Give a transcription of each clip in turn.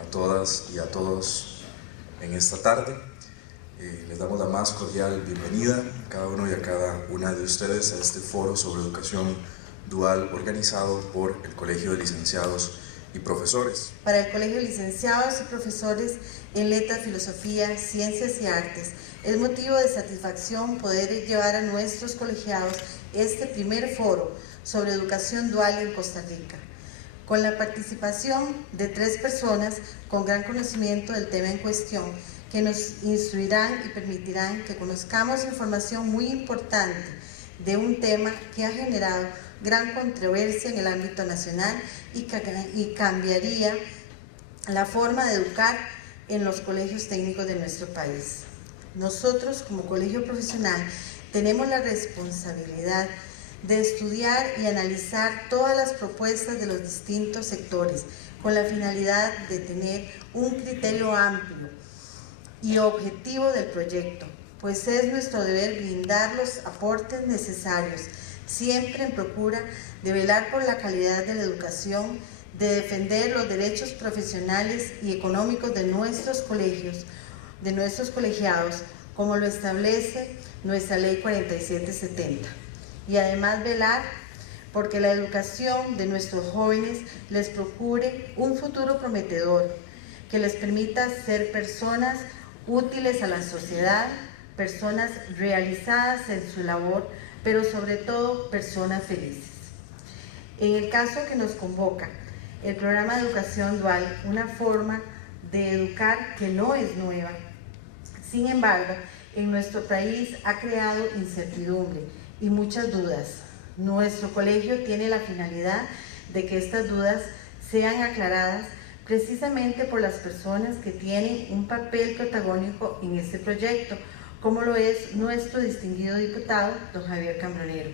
a todas y a todos en esta tarde. Les damos la más cordial bienvenida a cada uno y a cada una de ustedes a este foro sobre educación dual organizado por el Colegio de Licenciados y Profesores. Para el Colegio de Licenciados y Profesores en Letras, Filosofía, Ciencias y Artes, es motivo de satisfacción poder llevar a nuestros colegiados este primer foro sobre educación dual en Costa Rica, con la participación de 3 personas con gran conocimiento del tema en cuestión, que nos instruirán y permitirán que conozcamos información muy importante de un tema que ha generado gran controversia en el ámbito nacional y cambiaría la forma de educar en los colegios técnicos de nuestro país. Nosotros, como colegio profesional, tenemos la responsabilidad de estudiar y analizar todas las propuestas de los distintos sectores con la finalidad de tener un criterio amplio y objetivo del proyecto, pues es nuestro deber brindar los aportes necesarios, siempre en procura de velar por la calidad de la educación, de defender los derechos profesionales y económicos de nuestros colegios, de nuestros colegiados, como lo establece nuestra Ley 4770. Y además velar porque la educación de nuestros jóvenes les procure un futuro prometedor, que les permita ser personas útiles a la sociedad, personas realizadas en su labor, pero sobre todo personas felices. En el caso que nos convoca, el programa de educación dual, una forma de educar que no es nueva. Sin embargo, en nuestro país ha creado incertidumbre y muchas dudas. Nuestro colegio tiene la finalidad de que estas dudas sean aclaradas precisamente por las personas que tienen un papel protagónico en este proyecto, como lo es nuestro distinguido diputado, don Javier Cambronero.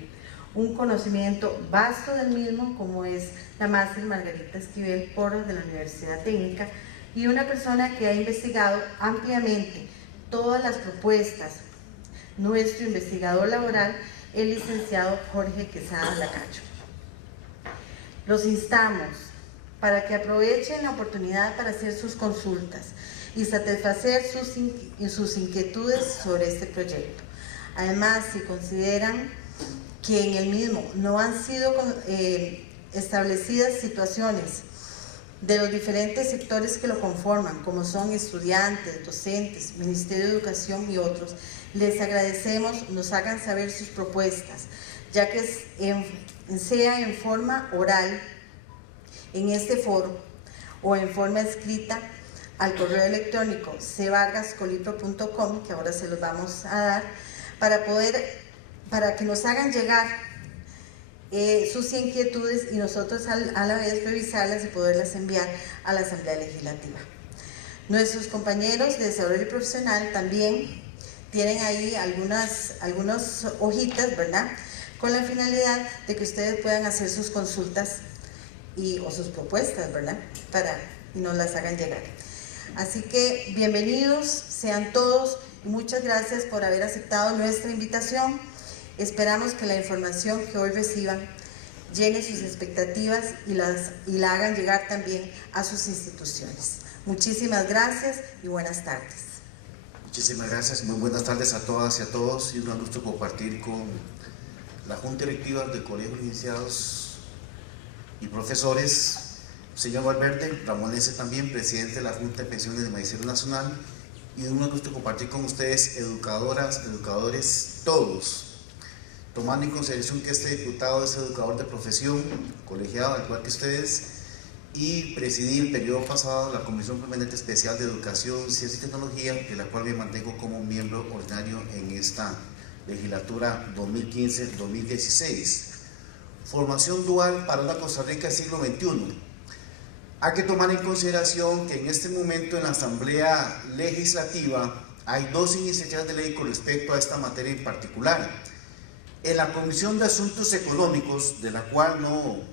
Un conocimiento vasto del mismo, como es la máster Margarita Esquivel Porras de la Universidad Técnica, y una persona que ha investigado ampliamente todas las propuestas. Nuestro investigador laboral, el licenciado Jorge Quesada Lacacho. Los instamos para que aprovechen la oportunidad para hacer sus consultas y satisfacer sus inquietudes sobre este proyecto. Además, si consideran que en el mismo no han sido establecidas situaciones de los diferentes sectores que lo conforman, como son estudiantes, docentes, Ministerio de Educación y otros, les agradecemos nos hagan saber sus propuestas, ya que sea en forma oral en este foro o en forma escrita al correo electrónico cvargascolipro.com, que ahora se los vamos a dar, para que nos hagan llegar sus inquietudes y nosotros a la vez revisarlas y poderlas enviar a la Asamblea Legislativa. Nuestros compañeros de desarrollo profesional también tienen ahí algunas hojitas, ¿verdad?, con la finalidad de que ustedes puedan hacer sus consultas o sus propuestas, ¿verdad?, y nos las hagan llegar. Así que bienvenidos sean todos y muchas gracias por haber aceptado nuestra invitación. Esperamos que la información que hoy reciban llene sus expectativas y la hagan llegar también a sus instituciones. Muchísimas gracias y buenas tardes. Muchísimas gracias, muy buenas tardes a todas y a todos, y un gusto compartir con la Junta Directiva del Colegio de Licenciados y Profesores, señor Valverde, Ramonese también, presidente de la Junta de Pensiones del Magisterio Nacional, y un gusto compartir con ustedes, educadoras, educadores, todos, tomando en consideración que este diputado es educador de profesión, colegiado, al igual que ustedes, y presidí el periodo pasado la Comisión Permanente Especial de Educación, Ciencia y Tecnología, de la cual me mantengo como miembro ordinario en esta legislatura 2015-2016. Formación dual para la Costa Rica del siglo XXI. Hay que tomar en consideración que en este momento en la Asamblea Legislativa hay 2 iniciativas de ley con respecto a esta materia en particular. En la Comisión de Asuntos Económicos, de la cual no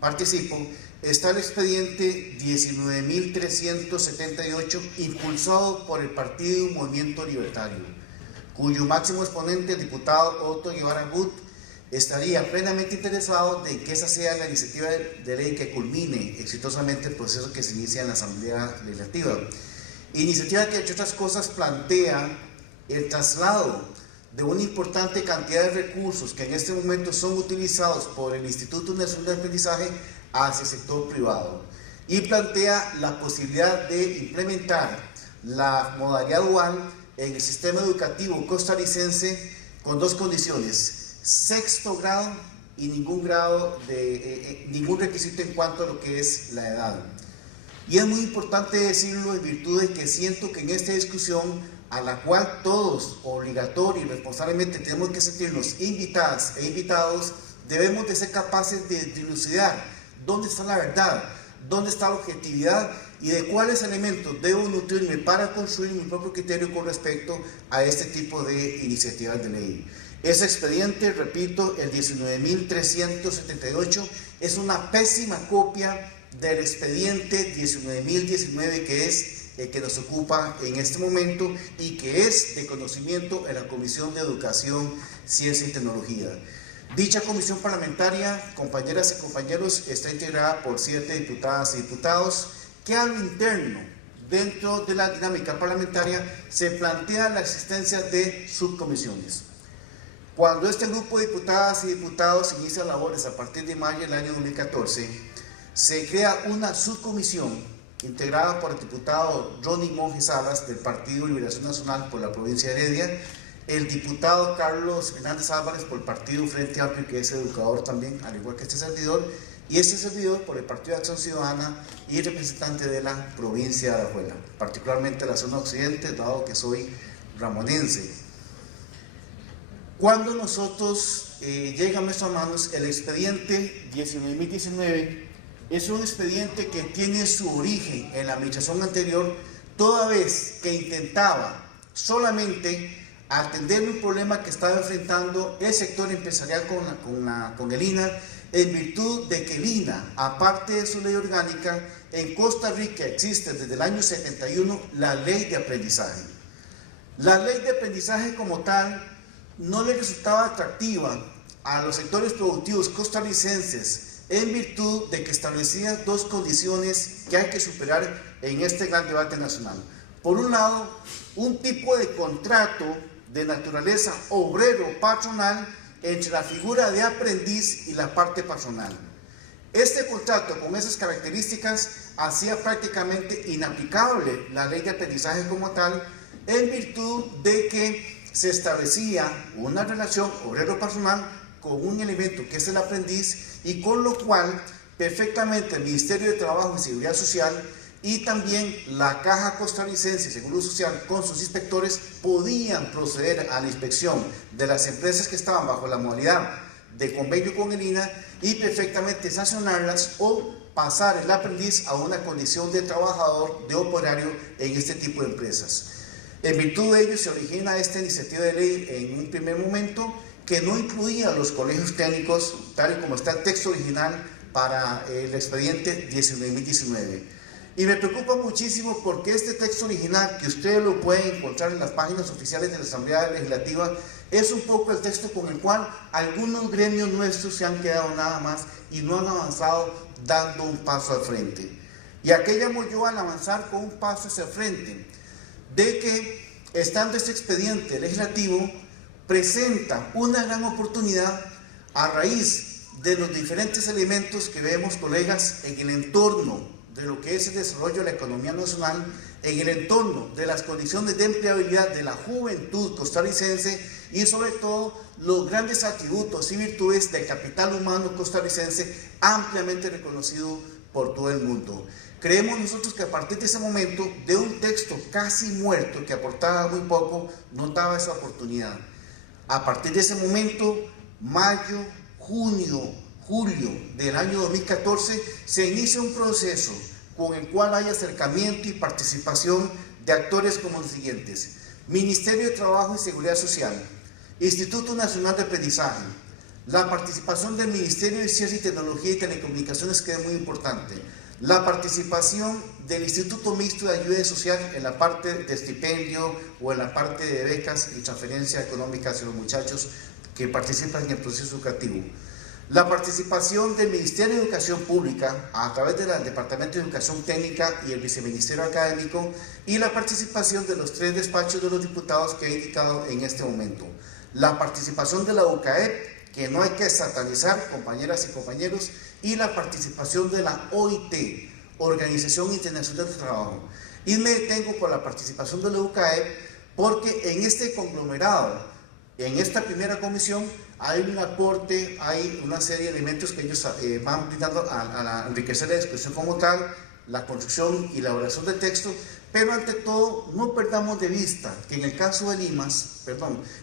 participo, está el expediente 19.378 impulsado por el Partido Movimiento Libertario, cuyo máximo exponente, el diputado Otto Guevara Gut, estaría plenamente interesado de que esa sea la iniciativa de ley que culmine exitosamente el proceso que se inicia en la Asamblea Legislativa. Iniciativa que, entre otras cosas, plantea el traslado de una importante cantidad de recursos que en este momento son utilizados por el Instituto Nacional de Aprendizaje hacia el sector privado, y plantea la posibilidad de implementar la modalidad dual en el sistema educativo costarricense con dos condiciones: sexto grado y ningún requisito en cuanto a lo que es la edad. Y es muy importante decirlo en virtud de que siento que en esta discusión, a la cual todos obligatorio y responsablemente tenemos que sentirnos invitadas e invitados, debemos de ser capaces de dilucidar dónde está la verdad, dónde está la objetividad y de cuáles elementos debo nutrirme para construir mi propio criterio con respecto a este tipo de iniciativas de ley. Ese expediente, repito, el 19.378, es una pésima copia del expediente 19.019, que es el que nos ocupa en este momento y que es de conocimiento en la Comisión de Educación, Ciencia y Tecnología. Dicha comisión parlamentaria, compañeras y compañeros, está integrada por 7 diputadas y diputados que a lo interno, dentro de la dinámica parlamentaria, se plantea la existencia de subcomisiones. Cuando este grupo de diputadas y diputados inicia labores a partir de mayo del año 2014, se crea una subcomisión integrada por el diputado Ronnie Monge Salas del Partido Liberación Nacional por la provincia de Heredia, el diputado Carlos Hernández Álvarez por el Partido Frente Amplio, que es educador también, al igual que este servidor, y este servidor por el Partido de Acción Ciudadana y representante de la provincia de Alajuela, particularmente la zona occidente, dado que soy ramonense. Cuando nosotros llega a nuestras manos el expediente 19.019, es un expediente que tiene su origen en la administración anterior, toda vez que intentaba solamente atender un problema que estaba enfrentando el sector empresarial con el INA, en virtud de que el INA, aparte de su ley orgánica, en Costa Rica existe desde el año 71 la ley de aprendizaje. La ley de aprendizaje como tal no le resultaba atractiva a los sectores productivos costarricenses en virtud de que establecía dos condiciones que hay que superar en este gran debate nacional. Por un lado, un tipo de contrato de naturaleza obrero-patronal entre la figura de aprendiz y la parte patronal. Este contrato con esas características hacía prácticamente inaplicable la ley de aprendizaje como tal, en virtud de que se establecía una relación obrero-patronal con un elemento que es el aprendiz, y con lo cual perfectamente el Ministerio de Trabajo y Seguridad Social y también la Caja Costarricense de Seguro Social con sus inspectores podían proceder a la inspección de las empresas que estaban bajo la modalidad de convenio con el INA y perfectamente sancionarlas o pasar el aprendiz a una condición de trabajador, de operario en este tipo de empresas. En virtud de ello se origina esta iniciativa de ley en un primer momento que no incluía los colegios técnicos, tal y como está el texto original para el expediente 19.019. Y me preocupa muchísimo porque este texto original, que ustedes lo pueden encontrar en las páginas oficiales de la Asamblea Legislativa, es un poco el texto con el cual algunos gremios nuestros se han quedado nada más y no han avanzado dando un paso al frente. Y a qué llamo yo al avanzar con un paso hacia el frente, de que estando este expediente legislativo presenta una gran oportunidad a raíz de los diferentes elementos que vemos, colegas, en el entorno de lo que es el desarrollo de la economía nacional, en el entorno de las condiciones de empleabilidad de la juventud costarricense y sobre todo los grandes atributos y virtudes del capital humano costarricense ampliamente reconocido por todo el mundo. Creemos nosotros que a partir de ese momento, de un texto casi muerto que aportaba muy poco, notaba esa oportunidad. A partir de ese momento, mayo, junio, julio del año 2014, se inicia un proceso con el cual hay acercamiento y participación de actores como los siguientes: Ministerio de Trabajo y Seguridad Social, Instituto Nacional de Aprendizaje, la participación del Ministerio de Ciencia y Tecnología y Telecomunicaciones, que es muy importante, la participación del Instituto Mixto de Ayuda Social en la parte de estipendio o en la parte de becas y transferencia económica hacia los muchachos que participan en el proceso educativo. La participación del Ministerio de Educación Pública a través del Departamento de Educación Técnica y el Viceministerio Académico, y la participación de los 3 despachos de los diputados que he indicado en este momento. La participación de la UCAEP, que no hay que satanizar, compañeras y compañeros, y la participación de la OIT, Organización Internacional del Trabajo. Y me detengo por la participación de la UCAEP porque en este conglomerado, en esta primera comisión, hay un aporte, hay una serie de elementos que ellos van brindando a enriquecer la discusión como tal, la construcción y la elaboración del texto, pero ante todo no perdamos de vista que en el caso del IMAS,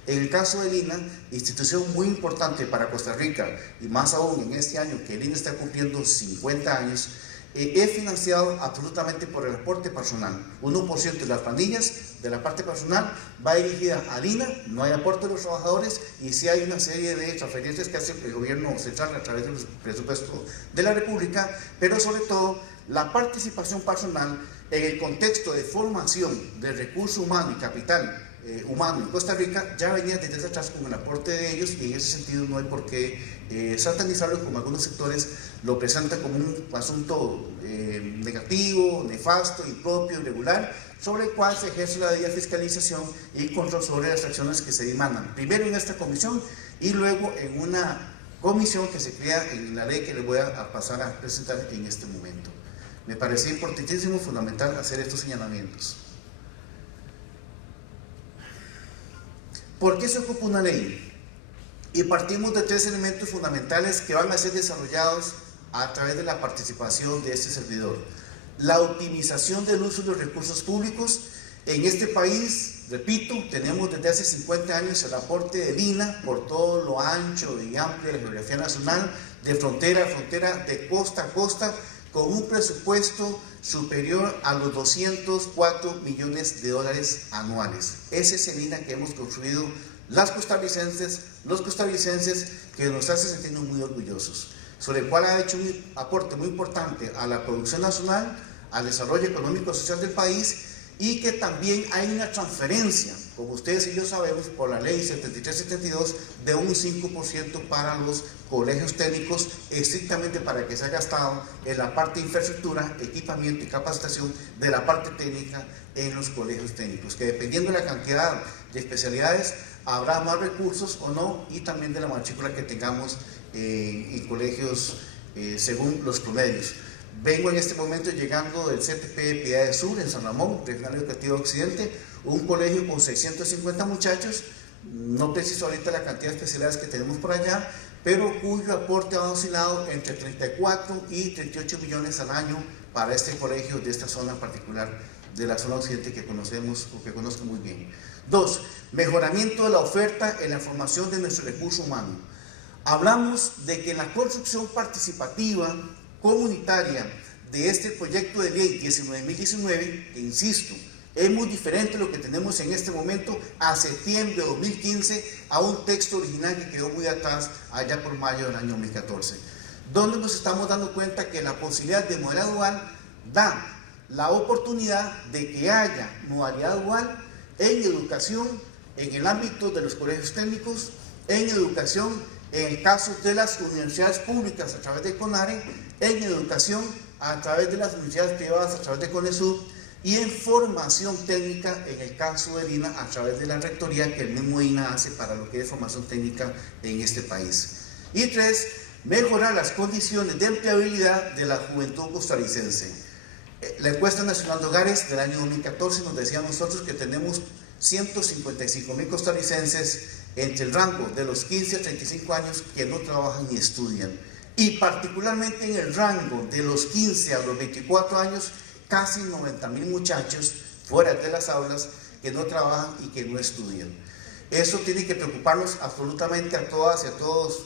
en el caso del INA, institución muy importante para Costa Rica, y más aún en este año que el INA está cumpliendo 50 años, es financiado absolutamente por el aporte personal. 1% de las planillas de la parte personal va dirigida al INA, no hay aporte de los trabajadores, y sí hay una serie de transferencias que hace el gobierno central a través del presupuesto de la República, pero sobre todo la participación personal en el contexto de formación de recurso humano y capital humano en Costa Rica ya venía desde atrás con el aporte de ellos, y en ese sentido no hay por qué satanizarlo, como algunos sectores lo presentan como un asunto negativo, nefasto, impropio, irregular, sobre el cual se ejerce la debida fiscalización y control sobre las acciones que se demandan, primero en esta comisión y luego en una comisión que se crea en la ley que les voy a pasar a presentar en este momento. Me parecía importantísimo, fundamental hacer estos señalamientos. ¿Por qué se ocupa una ley? Y partimos de 3 elementos fundamentales que van a ser desarrollados a través de la participación de este servidor. La optimización del uso de los recursos públicos. En este país, repito, tenemos desde hace 50 años el aporte del INA por todo lo ancho y amplio de la geografía nacional, de frontera a frontera, de costa a costa, con un presupuesto superior a los 204 millones de dólares anuales. Ese es el INA que hemos construido los costarricenses, que nos hace sentirnos muy orgullosos, sobre el cual ha hecho un aporte muy importante a la producción nacional, al desarrollo económico y social del país, y que también hay una transferencia, como ustedes y yo sabemos, por la ley 7372, de un 5% para los colegios técnicos, estrictamente para que se haya gastado en la parte de infraestructura, equipamiento y capacitación de la parte técnica en los colegios técnicos, que dependiendo de la cantidad de especialidades, habrá más recursos o no, y también de la matrícula que tengamos en colegios según los promedios. Vengo en este momento llegando del CTP Piedades Sur, en San Ramón, Regional Educativo Occidente, un colegio con 650 muchachos, no preciso ahorita la cantidad de especialidades que tenemos por allá, pero cuyo aporte ha oscilado entre 34 y 38 millones al año para este colegio de esta zona particular, de la zona occidente que conocemos o que conozco muy bien. 2. Mejoramiento de la oferta en la formación de nuestro recurso humano. Hablamos de que en la construcción participativa comunitaria de este proyecto de ley 19.019, que insisto, es muy diferente a lo que tenemos en este momento a septiembre de 2015, a un texto original que quedó muy atrás allá por mayo del año 2014, donde nos estamos dando cuenta que la posibilidad de modalidad dual da la oportunidad de que haya modalidad dual en educación, en el ámbito de los colegios técnicos, en educación, en el caso de las universidades públicas a través de CONARE, en educación a través de las universidades privadas a través de CONESUB, y en formación técnica en el caso del INA a través de la rectoría que el mismo INA hace para lo que es formación técnica en este país. Y 3, mejorar las condiciones de empleabilidad de la juventud costarricense. La encuesta nacional de hogares del año 2014 nos decía a nosotros que tenemos 155,000 costarricenses entre el rango de los 15 a 35 años que no trabajan ni estudian, y particularmente en el rango de los 15 a los 24 años, casi 90,000 muchachos fuera de las aulas que no trabajan y que no estudian. Eso tiene que preocuparnos absolutamente a todas y a todos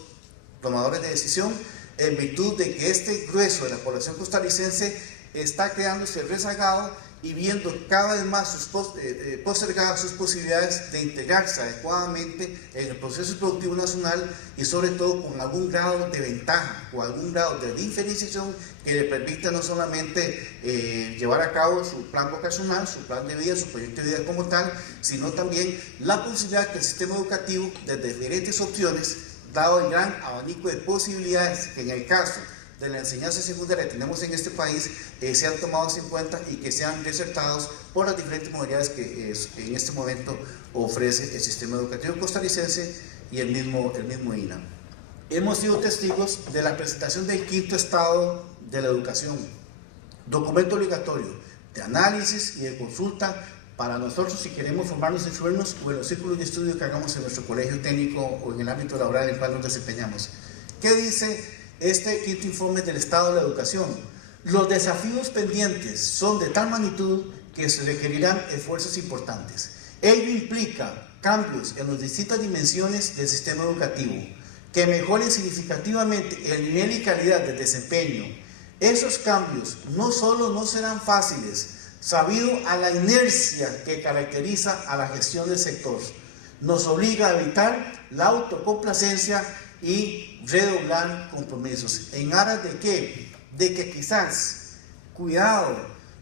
tomadores de decisión, en virtud de que este grueso de la población costarricense está quedándose rezagado y viendo cada vez más postergadas sus posibilidades de integrarse adecuadamente en el proceso productivo nacional y sobre todo con algún grado de ventaja o algún grado de diferenciación que le permita no solamente llevar a cabo su plan vocacional, su plan de vida, su proyecto de vida como tal, sino también la posibilidad que el sistema educativo, desde diferentes opciones, dado el gran abanico de posibilidades que en el caso de la enseñanza secundaria que tenemos en este país, sean tomados en cuenta y que sean resaltados por las diferentes modalidades que en este momento ofrece el sistema educativo costarricense y el mismo INA. Hemos sido testigos de la presentación del quinto estado de la educación, documento obligatorio de análisis y de consulta para nosotros si queremos formarnos en sueños o en los círculos de estudio que hagamos en nuestro colegio técnico o en el ámbito laboral en el cual nos desempeñamos. ¿Qué dice este quinto informe del estado de la educación? Los desafíos pendientes son de tal magnitud que se requerirán esfuerzos importantes. Ello implica cambios en las distintas dimensiones del sistema educativo que mejoren significativamente el nivel y calidad del desempeño. Esos cambios no solo no serán fáciles, sabido a la inercia que caracteriza a la gestión del sector, nos obliga a evitar la autocomplacencia y redoblar compromisos. ¿En aras de qué? De que quizás, cuidado,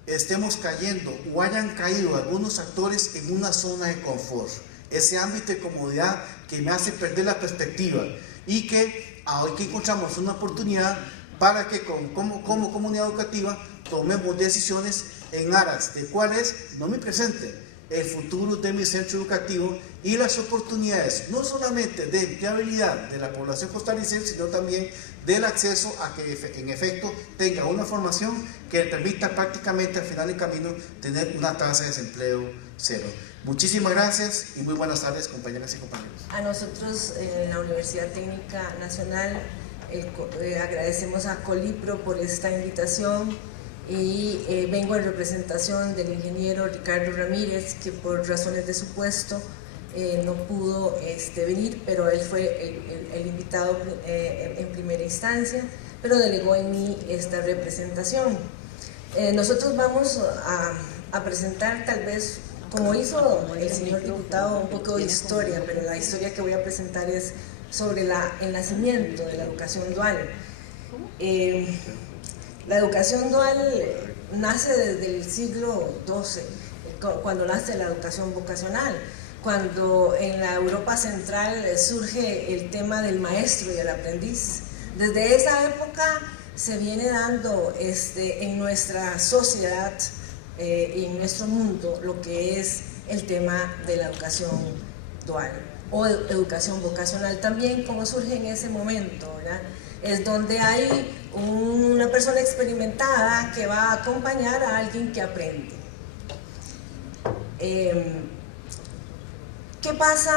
estemos cayendo o hayan caído algunos actores en una zona de confort, ese ámbito de comodidad que me hace perder la perspectiva y que hoy que encontramos una oportunidad para que como comunidad educativa tomemos decisiones en aras de cuál es, no mi presente, el futuro de mi centro educativo y las oportunidades, no solamente de empleabilidad de la población costarricense, sino también del acceso a que en efecto tenga una formación que le permita prácticamente al final del camino tener una tasa de desempleo cero. Muchísimas gracias y muy buenas tardes, compañeras y compañeros. A nosotros en la Universidad Técnica Nacional agradecemos a Colipro por esta invitación. Y vengo en representación del ingeniero Ricardo Ramírez, que por razones de su puesto no pudo venir, pero él fue el invitado en primera instancia, pero delegó en mí esta representación. Nosotros vamos a presentar tal vez, como hizo el señor diputado, un poco de historia, pero la historia que voy a presentar es sobre el nacimiento de la educación dual. La educación dual nace desde el siglo XII, cuando nace la educación vocacional, cuando en la Europa central surge el tema del maestro y el aprendiz. Desde esa época se viene dando en nuestra sociedad y en nuestro mundo lo que es el tema de la educación dual o educación vocacional también, como surge en ese momento, ¿verdad? Es donde hay una persona experimentada que va a acompañar a alguien que aprende. ¿Qué pasa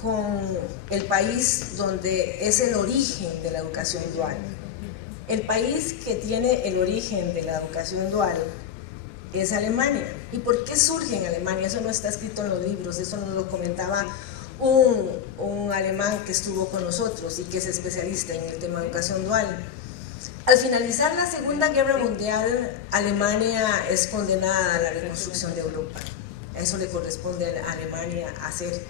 con el país donde es el origen de la educación dual? El país que tiene el origen de la educación dual es Alemania. ¿Y por qué surge en Alemania? Eso no está escrito en los libros, eso nos lo comentaba un alemán que estuvo con nosotros y que es especialista en el tema de educación dual. Al finalizar la Segunda Guerra Mundial, Alemania es condenada a la reconstrucción de Europa. Eso le corresponde a Alemania hacer.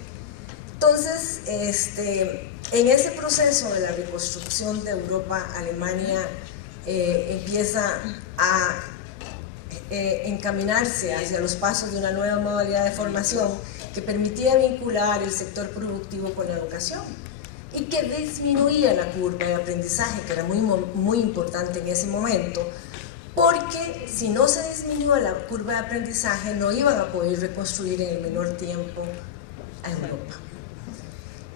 Entonces, en ese proceso de la reconstrucción de Europa, Alemania empieza a encaminarse hacia los pasos de una nueva modalidad de formación que permitía vincular el sector productivo con la educación y que disminuía la curva de aprendizaje, que era muy importante en ese momento, porque si no se disminuyó la curva de aprendizaje no iban a poder reconstruir en el menor tiempo a Europa.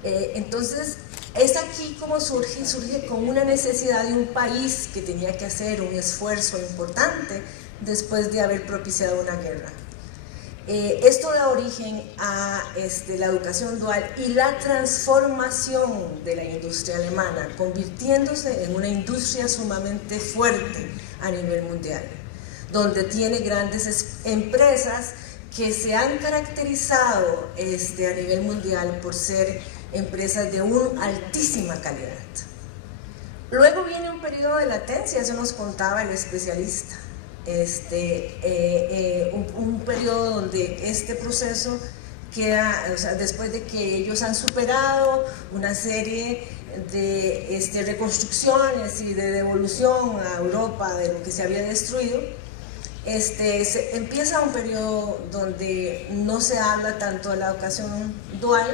Entonces, es aquí como surge con una necesidad de un país que tenía que hacer un esfuerzo importante después de haber propiciado una guerra. Esto da origen a la educación dual y la transformación de la industria alemana, convirtiéndose en una industria sumamente fuerte a nivel mundial, donde tiene grandes empresas que se han caracterizado a nivel mundial por ser empresas de una altísima calidad. Luego viene un periodo de latencia, eso nos contaba el especialista. un periodo donde este proceso queda, o sea, después de que ellos han superado una serie de reconstrucciones y de devolución a Europa de lo que se había destruido, se empieza un periodo donde no se habla tanto de la educación dual,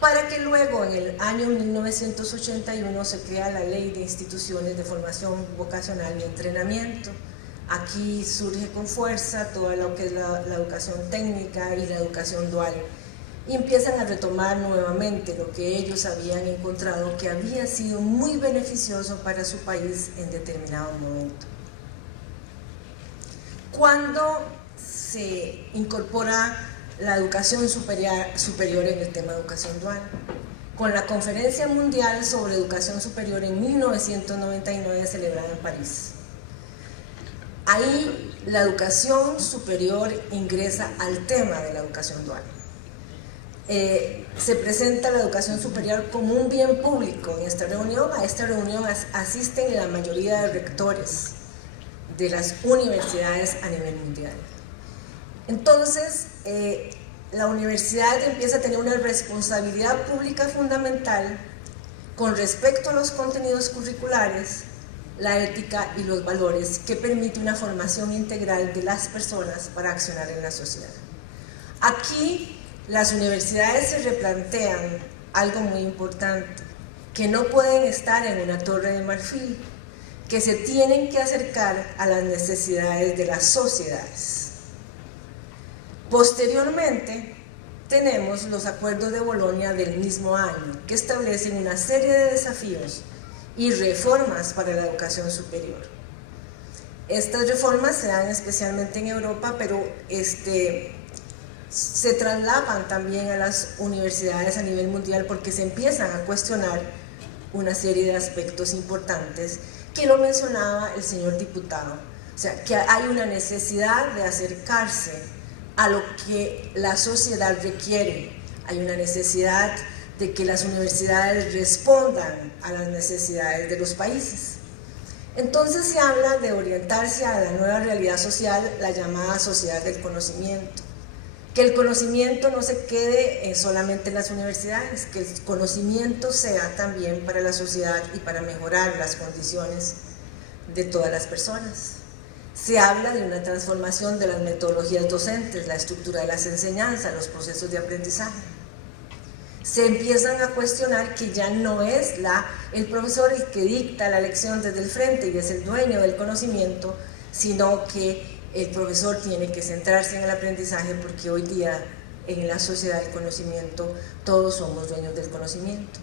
para que luego en el año 1981 se crea la Ley de Instituciones de Formación Vocacional y Entrenamiento. Aquí surge con fuerza todo lo que es la educación técnica y la educación dual, y empiezan a retomar nuevamente lo que ellos habían encontrado que había sido muy beneficioso para su país en determinado momento. Cuando se incorpora la educación superior en el tema de educación dual, con la Conferencia Mundial sobre Educación Superior en 1999 celebrada en París. Ahí la educación superior ingresa al tema de la educación dual. Se presenta la educación superior como un bien público en esta reunión. A esta reunión asisten la mayoría de rectores de las universidades a nivel mundial. Entonces, la universidad empieza a tener una responsabilidad pública fundamental con respecto a los contenidos curriculares, la ética y los valores, que permite una formación integral de las personas para accionar en la sociedad. Aquí las universidades se replantean algo muy importante, que no pueden estar en una torre de marfil, que se tienen que acercar a las necesidades de las sociedades. Posteriormente, tenemos los acuerdos de Bolonia del mismo año, que establecen una serie de desafíos y reformas para la educación superior. Estas reformas se dan especialmente en Europa, pero se traslapan también a las universidades a nivel mundial, porque se empiezan a cuestionar una serie de aspectos importantes que lo mencionaba el señor diputado. O sea, que hay una necesidad de acercarse a lo que la sociedad requiere, hay una necesidad de que las universidades respondan a las necesidades de los países. Entonces se habla de orientarse a la nueva realidad social, la llamada sociedad del conocimiento. Que el conocimiento no se quede solamente en las universidades, que el conocimiento sea también para la sociedad y para mejorar las condiciones de todas las personas. Se habla de una transformación de las metodologías docentes, la estructura de las enseñanzas, los procesos de aprendizaje. Se empiezan a cuestionar que ya no es el profesor el que dicta la lección desde el frente y es el dueño del conocimiento, sino que el profesor tiene que centrarse en el aprendizaje, porque hoy día en la sociedad del conocimiento todos somos dueños del conocimiento.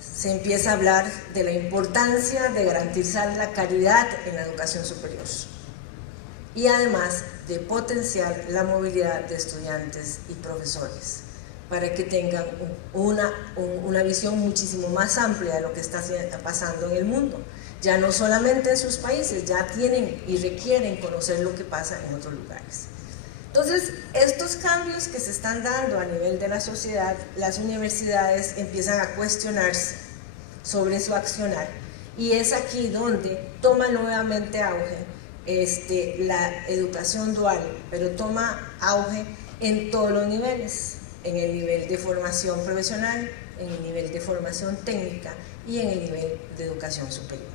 Se empieza a hablar de la importancia de garantizar la calidad en la educación superior y además de potenciar la movilidad de estudiantes y profesores para que tengan una visión muchísimo más amplia de lo que está pasando en el mundo. Ya no solamente en sus países, ya tienen y requieren conocer lo que pasa en otros lugares. Entonces, estos cambios que se están dando a nivel de la sociedad, las universidades empiezan a cuestionarse sobre su accionar, y es aquí donde toma nuevamente auge la educación dual, pero toma auge en todos los niveles, en el nivel de formación profesional, en el nivel de formación técnica y en el nivel de educación superior.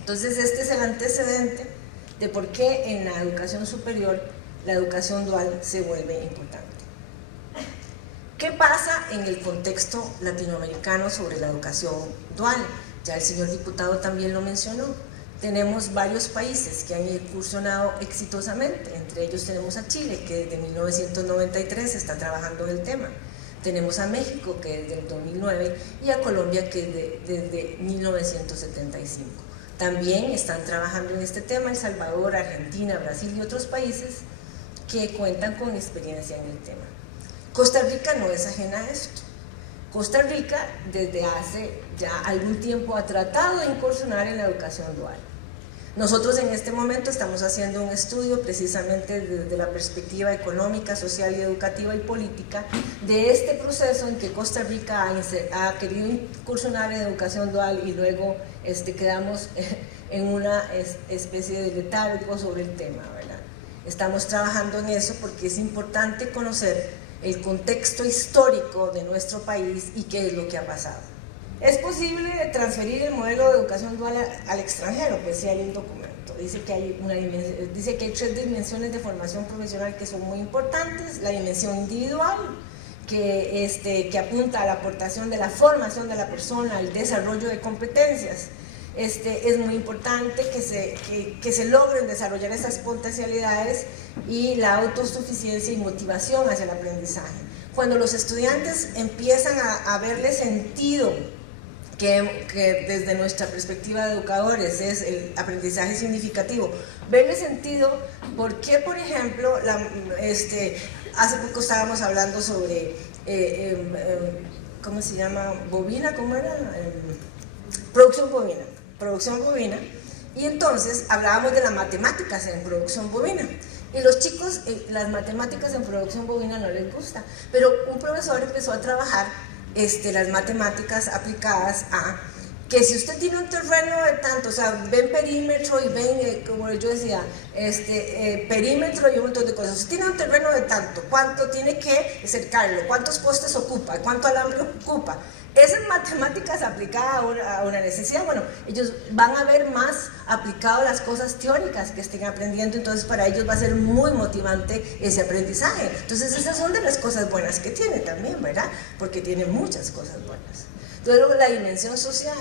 Entonces, este es el antecedente de por qué en la educación superior la educación dual se vuelve importante. ¿Qué pasa en el contexto latinoamericano sobre la educación dual? Ya el señor diputado también lo mencionó. Tenemos varios países que han incursionado exitosamente, entre ellos tenemos a Chile, que desde 1993 está trabajando en el tema. Tenemos a México, que desde el 2009, y a Colombia, que desde 1975. También están trabajando en este tema El Salvador, Argentina, Brasil y otros países que cuentan con experiencia en el tema. Costa Rica no es ajena a esto. Costa Rica desde hace ya algún tiempo ha tratado de incursionar en la educación dual. Nosotros en este momento estamos haciendo un estudio precisamente desde la perspectiva económica, social y educativa y política de este proceso en que Costa Rica ha querido incursionar en educación dual y luego quedamos en una especie de letargo sobre el tema, ¿verdad? Estamos trabajando en eso porque es importante conocer el contexto histórico de nuestro país y qué es lo que ha pasado. ¿Es posible transferir el modelo de educación dual al extranjero? Pues sí, hay un documento. Dice que hay 3 dimensiones de formación profesional que son muy importantes. La dimensión individual, que apunta a la aportación de la formación de la persona, al desarrollo de competencias. Es muy importante que se logren desarrollar esas potencialidades y la autosuficiencia y motivación hacia el aprendizaje. Cuando los estudiantes empiezan a verle sentido, que desde nuestra perspectiva de educadores es el aprendizaje significativo, verle sentido, ¿por qué, por ejemplo, hace poco estábamos hablando sobre, ¿cómo se llama? ¿Bovina? ¿Cómo era? Producción bovina, y entonces hablábamos de las matemáticas en producción bovina, y los chicos, las matemáticas en producción bovina no les gusta, pero un profesor empezó a trabajar las matemáticas aplicadas a que si usted tiene un terreno de tanto, o sea, ven perímetro y ven, como yo decía, perímetro y un montón de cosas. Si usted tiene un terreno de tanto, ¿cuánto tiene que cercarlo? ¿Cuántos postes ocupa? ¿Cuánto alambre ocupa? Esas matemáticas aplicadas a una necesidad, bueno, ellos van a ver más aplicado las cosas teóricas que estén aprendiendo, entonces para ellos va a ser muy motivante ese aprendizaje. Entonces esas son de las cosas buenas que tiene también, ¿verdad? Porque tiene muchas cosas buenas. Entonces luego la dimensión social,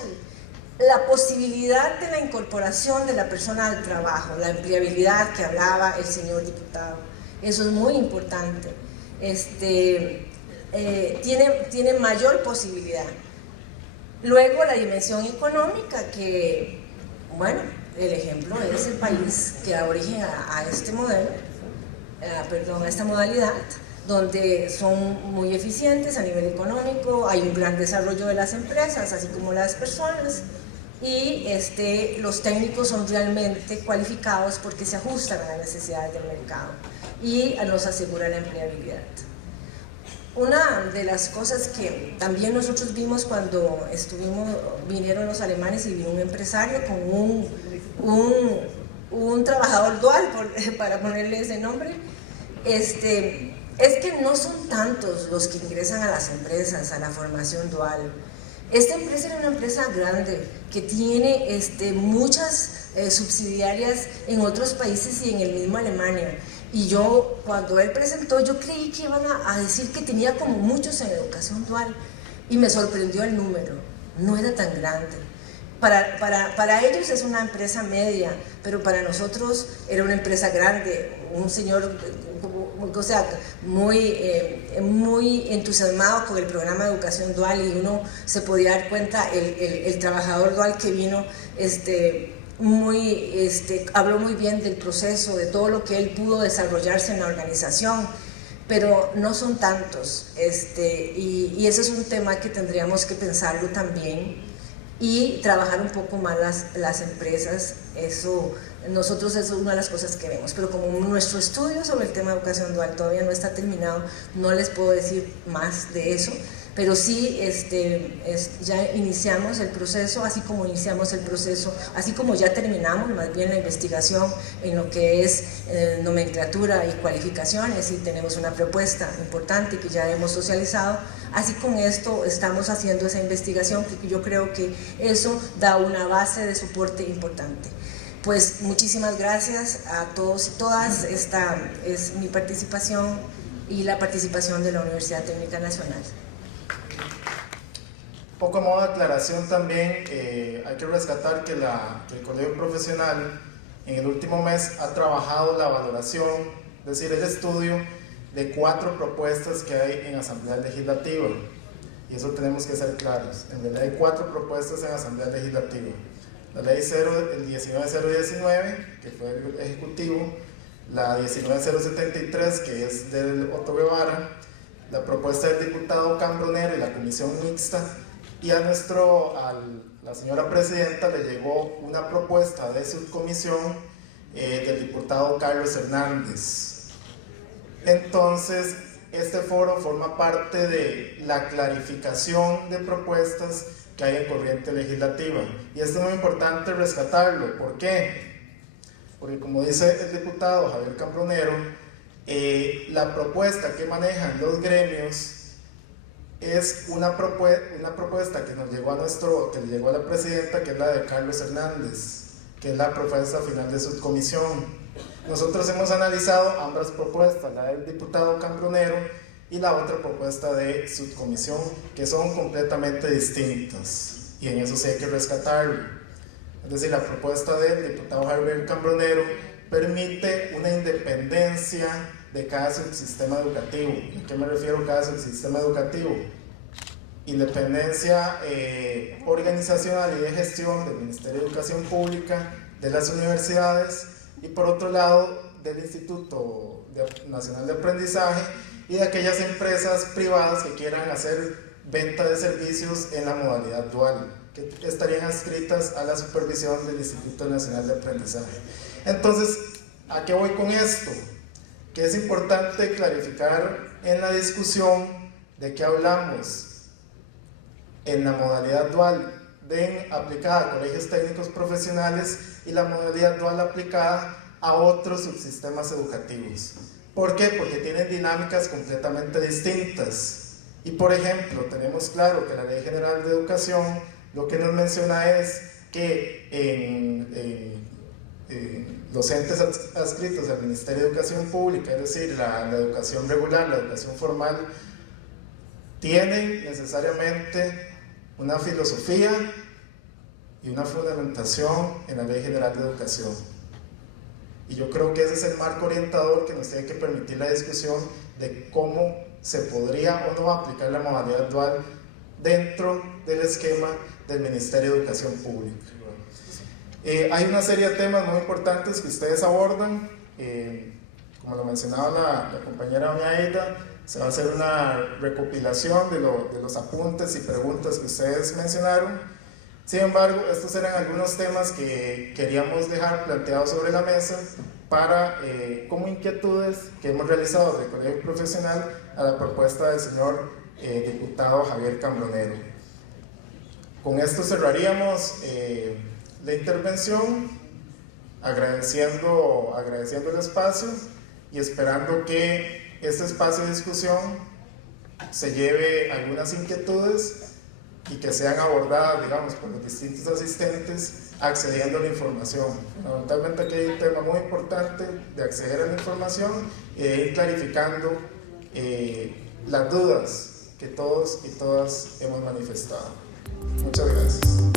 la posibilidad de la incorporación de la persona al trabajo, la empleabilidad que hablaba el señor diputado, eso es muy importante. Tiene mayor posibilidad. Luego la dimensión económica, que, bueno, el ejemplo es el país que da origen a este modelo, a esta modalidad, donde son muy eficientes a nivel económico, hay un gran desarrollo de las empresas, así como las personas, y los técnicos son realmente cualificados porque se ajustan a las necesidades del mercado y nos asegura la empleabilidad. Una de las cosas que también nosotros vimos cuando vinieron los alemanes y vino un empresario con un trabajador dual, para ponerle ese nombre, es que no son tantos los que ingresan a las empresas, a la formación dual. Esta empresa era una empresa grande que tiene muchas subsidiarias en otros países y en el mismo Alemania. Y yo, cuando él presentó, yo creí que iban a decir que tenía como muchos en educación dual, y me sorprendió el número, no era tan grande. Para ellos es una empresa media, pero para nosotros era una empresa grande, un señor, o sea, muy entusiasmado con el programa de educación dual, y uno se podía dar cuenta, el trabajador dual que vino, habló muy bien del proceso, de todo lo que él pudo desarrollarse en la organización, pero no son tantos, y ese es un tema que tendríamos que pensarlo también y trabajar un poco más las empresas. Nosotros es una de las cosas que vemos, pero como nuestro estudio sobre el tema de educación dual todavía no está terminado, no les puedo decir más de eso, pero sí ya iniciamos el proceso, así como ya terminamos más bien la investigación en lo que es nomenclatura y cualificaciones, y tenemos una propuesta importante que ya hemos socializado. Así con esto estamos haciendo esa investigación, porque yo creo que eso da una base de soporte importante. Pues muchísimas gracias a todos y todas. Esta es mi participación y la participación de la Universidad Técnica Nacional. Poco a modo de aclaración también, hay que rescatar que el Colegio Profesional en el último mes ha trabajado la valoración, es decir, el estudio de 4 propuestas que hay en Asamblea Legislativa, y eso tenemos que ser claros. En realidad hay 4 propuestas en Asamblea Legislativa: la ley 19019, que fue el Ejecutivo, la 19073, que es del Otto Guevara, la propuesta del diputado Cambronero y la comisión mixta, y a la señora presidenta le llegó una propuesta de subcomisión del diputado Carlos Hernández. Entonces, este foro forma parte de la clarificación de propuestas que hay en corriente legislativa. Y esto es muy importante rescatarlo. ¿Por qué? Porque como dice el diputado Javier Cambronero, la propuesta que manejan los gremios es una propuesta que nos llegó que le llegó a la presidenta, que es la de Carlos Hernández, que es la propuesta final de subcomisión. Nosotros hemos analizado ambas propuestas, la del diputado Cambronero y la otra propuesta de subcomisión, que son completamente distintas, y en eso sí hay que rescatarlo. Es decir, la propuesta del diputado Javier Cambronero permite una independencia de cada subsistema educativo. ¿A qué me refiero cada subsistema educativo? Independencia organizacional y de gestión del Ministerio de Educación Pública, de las universidades y por otro lado del Instituto Nacional de Aprendizaje y de aquellas empresas privadas que quieran hacer venta de servicios en la modalidad dual, que estarían adscritas a la supervisión del Instituto Nacional de Aprendizaje. Entonces, ¿a qué voy con esto? Que es importante clarificar en la discusión de que hablamos en la modalidad dual aplicada a colegios técnicos profesionales y la modalidad dual aplicada a otros subsistemas educativos. ¿Por qué? Porque tienen dinámicas completamente distintas. Y por ejemplo, tenemos claro que la Ley General de Educación lo que nos menciona es que en los entes adscritos al Ministerio de Educación Pública, es decir, la educación regular, la educación formal, tienen necesariamente una filosofía y una fundamentación en la Ley General de Educación. Y yo creo que ese es el marco orientador que nos tiene que permitir la discusión de cómo se podría o no aplicar la modalidad dual dentro del esquema del Ministerio de Educación Pública. Hay una serie de temas muy importantes que ustedes abordan, como lo mencionaba la compañera doña Aida, se va a hacer una recopilación de los apuntes y preguntas que ustedes mencionaron. Sin embargo, estos eran algunos temas que queríamos dejar planteados sobre la mesa para, como inquietudes que hemos realizado desde el Colegio Profesional a la propuesta del señor diputado Javier Cambronero. Con esto cerraríamos la intervención, agradeciendo el espacio y esperando que este espacio de discusión se lleve algunas inquietudes y que sean abordadas, digamos, por los distintos asistentes accediendo a la información. Fundamentalmente aquí hay un tema muy importante de acceder a la información y de ir clarificando las dudas que todos y todas hemos manifestado. Muchas gracias.